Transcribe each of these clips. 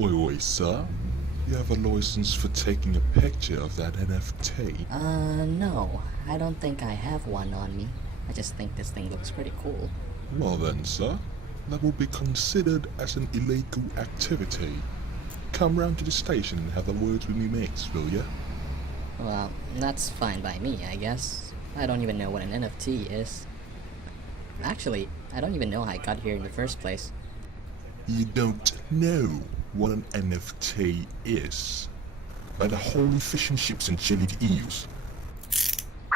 Oi, sir. You have a license for taking a picture of that NFT? No. I don't think I have one on me. I just think this thing looks pretty cool. Well then, sir, that will be considered as an illegal activity. Come round to the station and have a word with me mates, will ya? Well, that's fine by me, I guess. I don't even know what an NFT is. Actually, I don't even know how I got here in the first place. You don't know what an NFT is? By the holy fish and chips and jellied eels.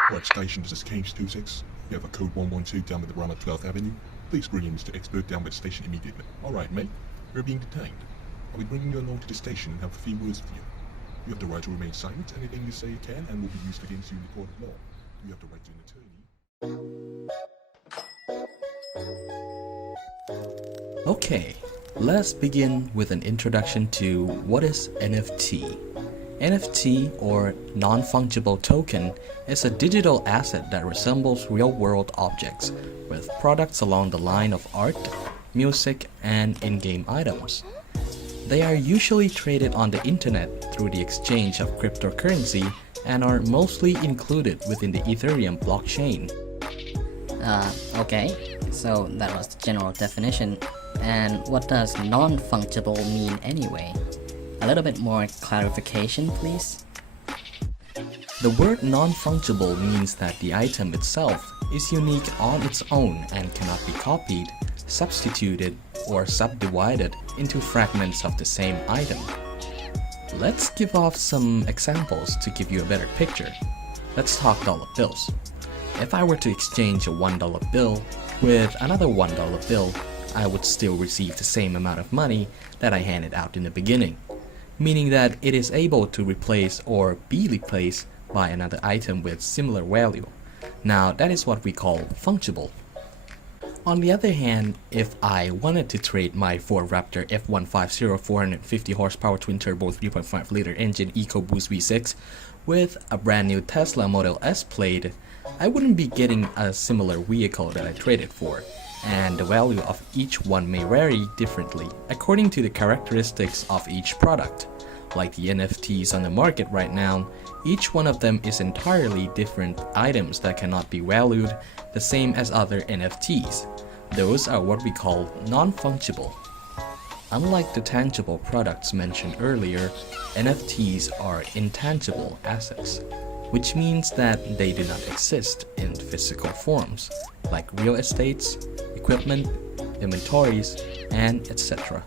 What station does this case 26? You have a code 112 down at the Brahma 12th Avenue. Please bring in Mr. Expert down by the station immediately. Alright, mate. You're being detained. I'll be bringing you along to the station and have a few words with you. You have the right to remain silent. Anything you say you can and will be used against you in the court of law. You have the right to an attorney. Okay, let's begin with an introduction to what is NFT. NFT, or non-fungible token, is a digital asset that resembles real-world objects, with products along the line of art, music, and in-game items. They are usually traded on the internet through the exchange of cryptocurrency and are mostly included within the Ethereum blockchain. Okay. So that was the general definition. And what does non-fungible mean anyway? A little bit more clarification, please? The word non-fungible means that the item itself is unique on its own and cannot be copied, substituted, or subdivided into fragments of the same item. Let's give off some examples to give you a better picture. Let's talk dollar bills. If I were to exchange a $1 bill with another $1 bill, I would still receive the same amount of money that I handed out in the beginning, meaning that it is able to replace or be replaced by another item with similar value. Now that is what we call fungible. On the other hand, if I wanted to trade my Ford Raptor F150 450 horsepower twin turbo 3.5 liter engine EcoBoost V6 with a brand new Tesla Model S plate, I wouldn't be getting a similar vehicle that I traded for, and the value of each one may vary differently according to the characteristics of each product. Like the NFTs on the market right now, each one of them is entirely different items that cannot be valued the same as other NFTs. Those are what we call non-fungible. Unlike the tangible products mentioned earlier, NFTs are intangible assets, which means that they do not exist in physical forms, like real estates, equipment, inventories, and etc.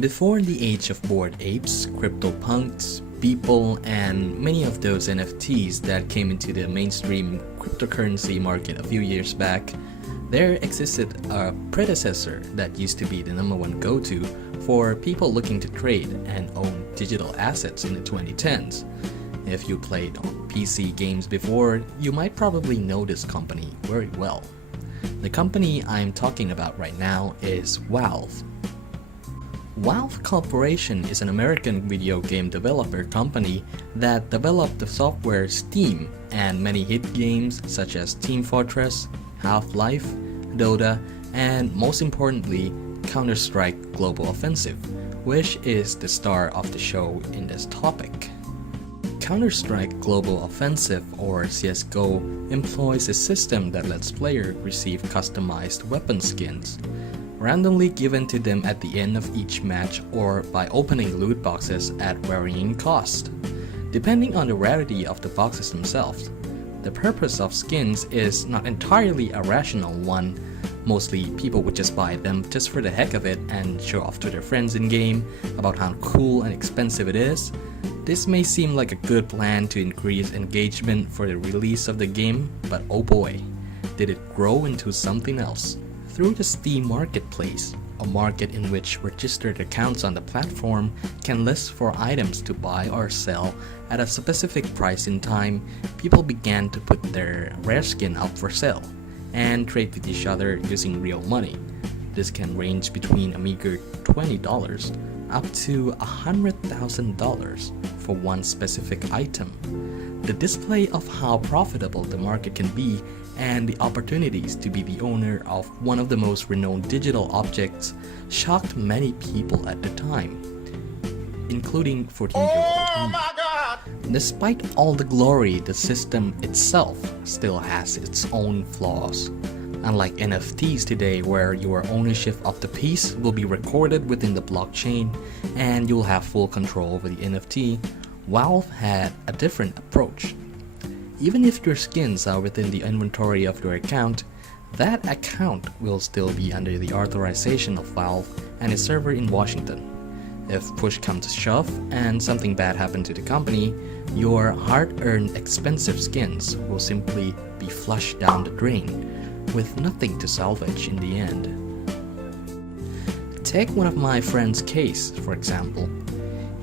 Before the age of bored apes, CryptoPunks, Beeple, and many of those NFTs that came into the mainstream cryptocurrency market a few years back, there existed a predecessor that used to be the #1 go-to for people looking to trade and own digital assets in the 2010s. If you played on PC games before, you might probably know this company very well. The company I'm talking about right now is Valve. Valve Corporation is an American video game developer company that developed the software Steam and many hit games such as Team Fortress, Half-Life, Dota, and most importantly, Counter-Strike Global Offensive, which is the star of the show in this topic. Counter-Strike Global Offensive, or CSGO, employs a system that lets players receive customized weapon skins, randomly given to them at the end of each match or by opening loot boxes at varying cost, depending on the rarity of the boxes themselves. The purpose of skins is not entirely a rational one. Mostly people would just buy them just for the heck of it and show off to their friends in-game about how cool and expensive it is. This may seem like a good plan to increase engagement for the release of the game, but oh boy, did it grow into something else. Through the Steam Marketplace, a market in which registered accounts on the platform can list for items to buy or sell at a specific price in time, people began to put their rare skin up for sale and trade with each other using real money. This can range between a meager $20 up to $100,000 for one specific item. The display of how profitable the market can be and the opportunities to be the owner of one of the most renowned digital objects shocked many people at the time, including 14-year-old me. Despite all the glory, the system itself still has its own flaws. Unlike NFTs today, where your ownership of the piece will be recorded within the blockchain and you'll have full control over the NFT, Valve had a different approach. Even if your skins are within the inventory of your account, that account will still be under the authorization of Valve and its server in Washington. If push comes to shove and something bad happened to the company, your hard-earned expensive skins will simply be flushed down the drain, with nothing to salvage in the end. Take one of my friend's case, for example.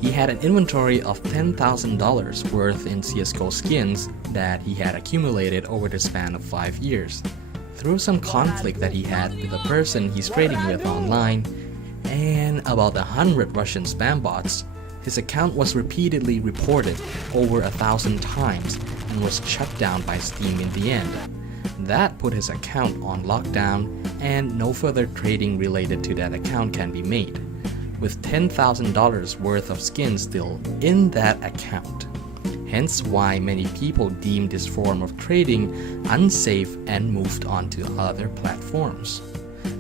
He had an inventory of $10,000 worth in CSGO skins that he had accumulated over the span of 5 years. Through some conflict that he had with a person he's trading with online, and about 100 Russian spam bots, his account was repeatedly reported over 1,000 times and was shut down by Steam in the end. That put his account on lockdown, and no further trading related to that account can be made, with $10,000 worth of skins still in that account. Hence why many people deemed this form of trading unsafe and moved on to other platforms.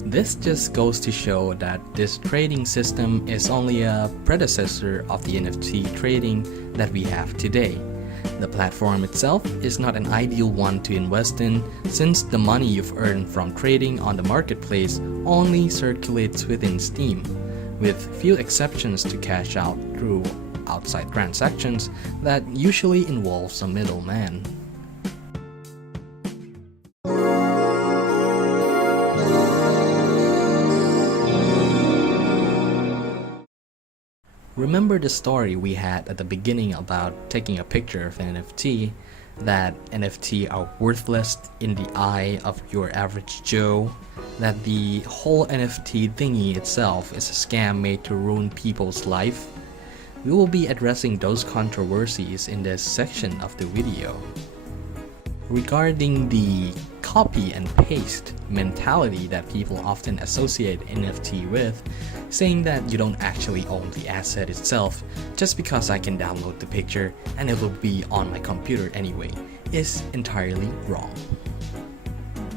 This just goes to show that this trading system is only a predecessor of the NFT trading that we have today. The platform itself is not an ideal one to invest in, since the money you've earned from trading on the marketplace only circulates within Steam, with few exceptions to cash out through outside transactions that usually involve some middleman. Remember the story we had at the beginning about taking a picture of an NFT, that NFT are worthless in the eye of your average Joe, that the whole NFT thingy itself is a scam made to ruin people's life? We will be addressing those controversies in this section of the video. Regarding the copy and paste mentality that people often associate NFT with, saying that you don't actually own the asset itself just because I can download the picture and it will be on my computer anyway, is entirely wrong.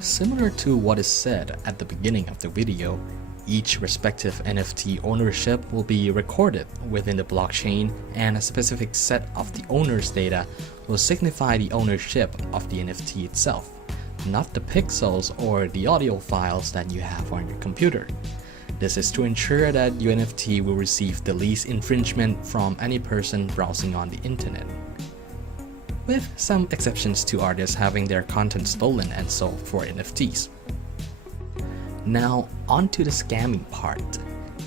Similar to what is said at the beginning of the video, each respective NFT ownership will be recorded within the blockchain, and a specific set of the owner's data will signify the ownership of the NFT itself, not the pixels or the audio files that you have on your computer. This is to ensure that your NFT will receive the least infringement from any person browsing on the internet, with some exceptions to artists having their content stolen and sold for NFTs. Now, on to the scamming part.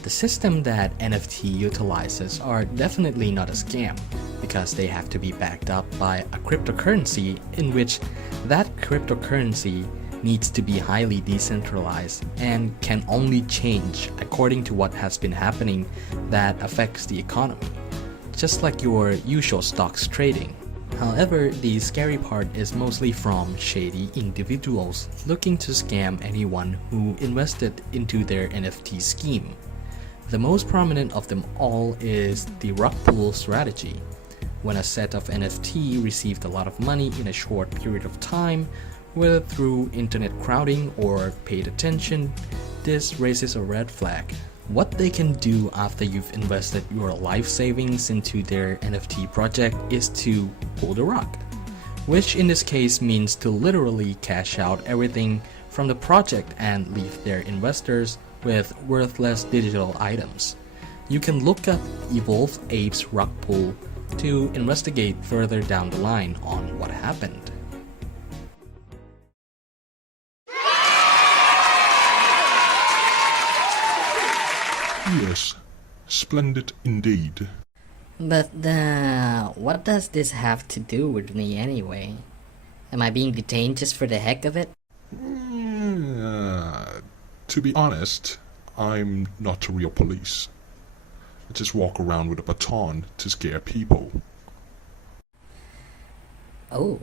The system that NFT utilizes are definitely not a scam, because they have to be backed up by a cryptocurrency in which that cryptocurrency needs to be highly decentralized and can only change according to what has been happening that affects the economy, just like your usual stocks trading. However, the scary part is mostly from shady individuals looking to scam anyone who invested into their NFT scheme. The most prominent of them all is the Rockpool Strategy. When a set of NFT received a lot of money in a short period of time, whether through internet crowding or paid attention, this raises a red flag. What they can do after you've invested your life savings into their NFT project is to pull the rug, which in this case means to literally cash out everything from the project and leave their investors with worthless digital items. You can look up Evolve Apes Rockpool to investigate further down the line on what happened. Yes, splendid indeed. But what does this have to do with me anyway? Am I being detained just for the heck of it? To be honest, I'm not a real police. I just walk around with a baton to scare people. Oh,